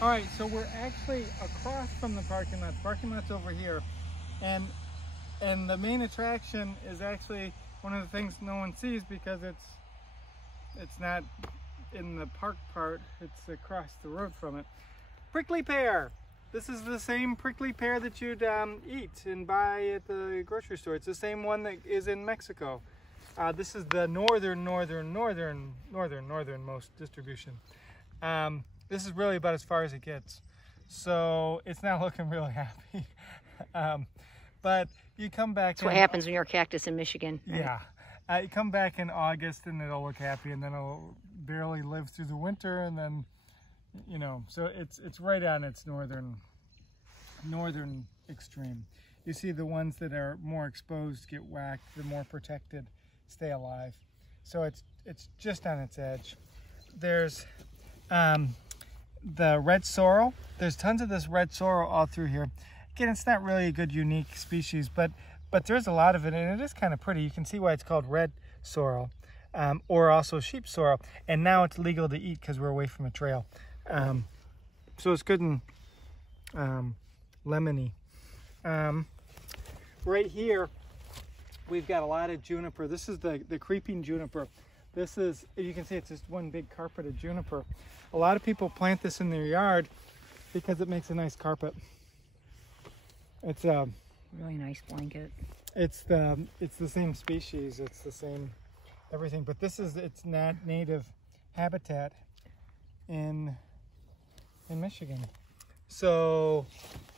All right, so we're actually across from the parking lot. The parking lot's over here, and the main attraction is actually one of the things no one sees because it's not in the park part, it's across the road from it. Prickly pear. This is the same prickly pear that you'd eat and buy at the grocery store. It's the same one that is in Mexico. This is the northernmost distribution. This is really about as far as it gets. So it's not looking really happy. But you come back. That's what happens when you're a cactus in Michigan. Right? Yeah. You come back in August and it'll look happy, and then it'll barely live through the winter, and then, you know, so it's right on its northern extreme. You see the ones that are more exposed get whacked, the more protected stay alive. So it's just on its edge. There's the red sorrel. There's tons of this red sorrel all through here. Again, it's not really a good unique species, but there's a lot of it, and it is kind of pretty. You can see why it's called red sorrel, or also sheep sorrel. And now it's legal to eat because we're away from a trail. So it's good and lemony. Right here, we've got a lot of juniper. This is the creeping juniper. This is, you can see it's just one big carpet of juniper. A lot of people plant this in their yard because it makes a nice carpet. It's a really nice blanket. It's the same species. It's the same everything, but this is its native habitat in Michigan. So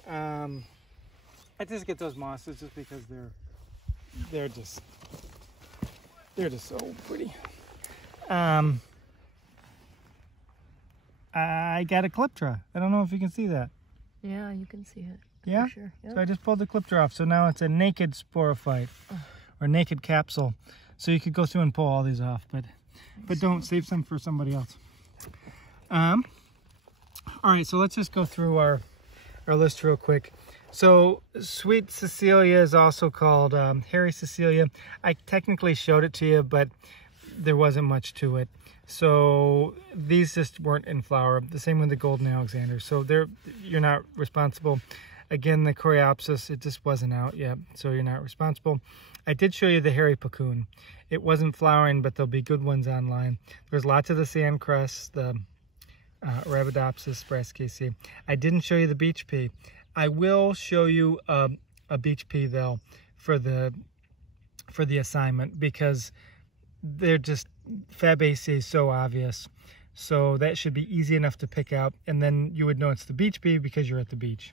I just get those mosses just because they're just so pretty. I got a Calyptra. I don't know if you can see that. Yeah, you can see it. Yeah? Sure. Yep. So I just pulled the Calyptra off. So now it's a naked sporophyte or naked capsule. So you could go through and pull all these off, but don't save some for somebody else. All right, so let's just go through our list real quick. So Sweet Cecilia is also called Hairy Cecilia. I technically showed it to you, but there wasn't much to it. So these just weren't in flower. The same with the Golden Alexander. So you're not responsible. Again, the Coreopsis, it just wasn't out yet, so you're not responsible. I did show you the hairy puccoon. It wasn't flowering, but there'll be good ones online. There's lots of the sandcrest, the Arabidopsis brassicaceae. I didn't show you the beach pea. I will show you a beach pea though for the assignment, because they're just Fabaceae is so obvious. So that should be easy enough to pick out, and then you would know it's the beach pea because you're at the beach.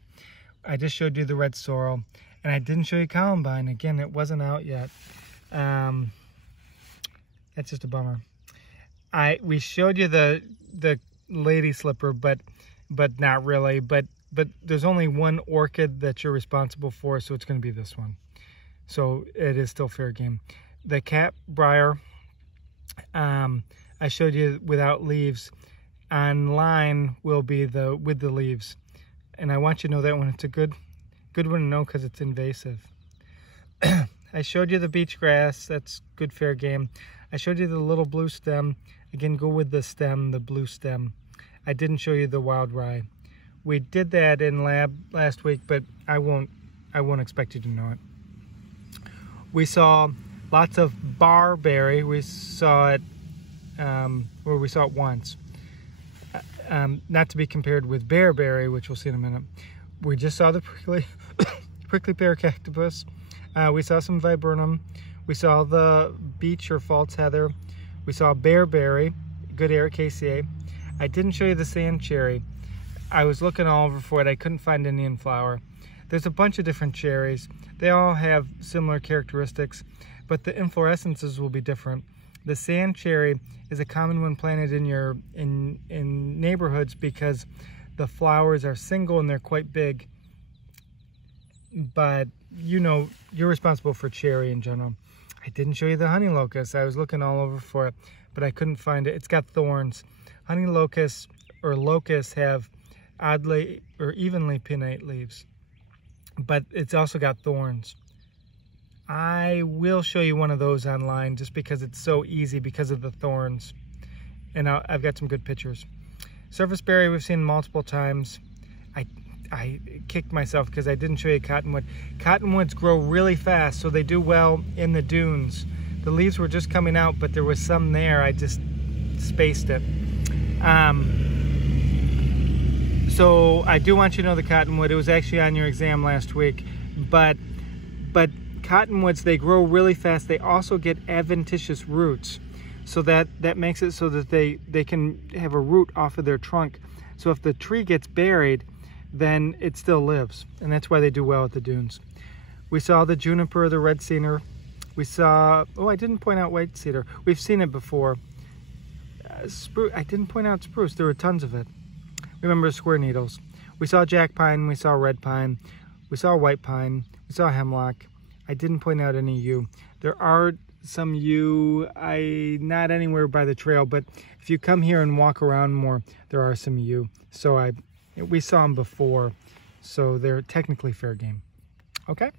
I just showed you the red sorrel, and I didn't show you columbine. Again, it wasn't out yet. That's just a bummer. We showed you the lady slipper, but not really. But there's only one orchid that you're responsible for, so it's going to be this one. So it is still fair game. The cat briar, I showed you without leaves. Online will be with the leaves. And I want you to know that one. It's a good one to know because it's invasive. I showed you the beach grass. That's good fair game. I showed you the little blue stem. Again, go with the stem, the blue stem. I didn't show you the wild rye. We did that in lab last week, but I won't expect you to know it. We saw lots of barberry. We saw it where we saw it once. Not to be compared with bearberry, which we'll see in a minute. We just saw the prickly pear cactus. We saw some viburnum. We saw the beech or false heather. We saw bearberry, good ericaceae. I didn't show you the sand cherry. I was looking all over for it. I couldn't find any in flower. There's a bunch of different cherries. They all have similar characteristics, but the inflorescences will be different. The sand cherry is a common one planted in neighborhoods because the flowers are single and they're quite big. But you know, you're responsible for cherry in general. I didn't show you the honey locust. I was looking all over for it, but I couldn't find it. It's got thorns. Honey locusts or locusts have oddly or evenly pinnate leaves, but it's also got thorns. I will show you one of those online just because it's so easy because of the thorns. And I've got some good pictures. Surfaceberry we've seen multiple times. I kicked myself because I didn't show you cottonwood. Cottonwoods grow really fast, so they do well in the dunes. The leaves were just coming out, but there was some there. I just spaced it. So I do want you to know the cottonwood. It was actually on your exam last week. But cottonwoods, they grow really fast. They also get adventitious roots. So that makes it so that they can have a root off of their trunk. So if the tree gets buried, then it still lives, and that's why they do well at the dunes. We saw the juniper, the red cedar. We saw, oh, I didn't point out white cedar. We've seen it before. Spruce, I didn't point out spruce. There were tons of it. Remember square needles. We saw jack pine, we saw red pine, we saw white pine, we saw hemlock. I didn't point out any yew. There are some yew, not anywhere by the trail, but if you come here and walk around more, there are some yew. So we saw them before, so they're technically fair game. Okay?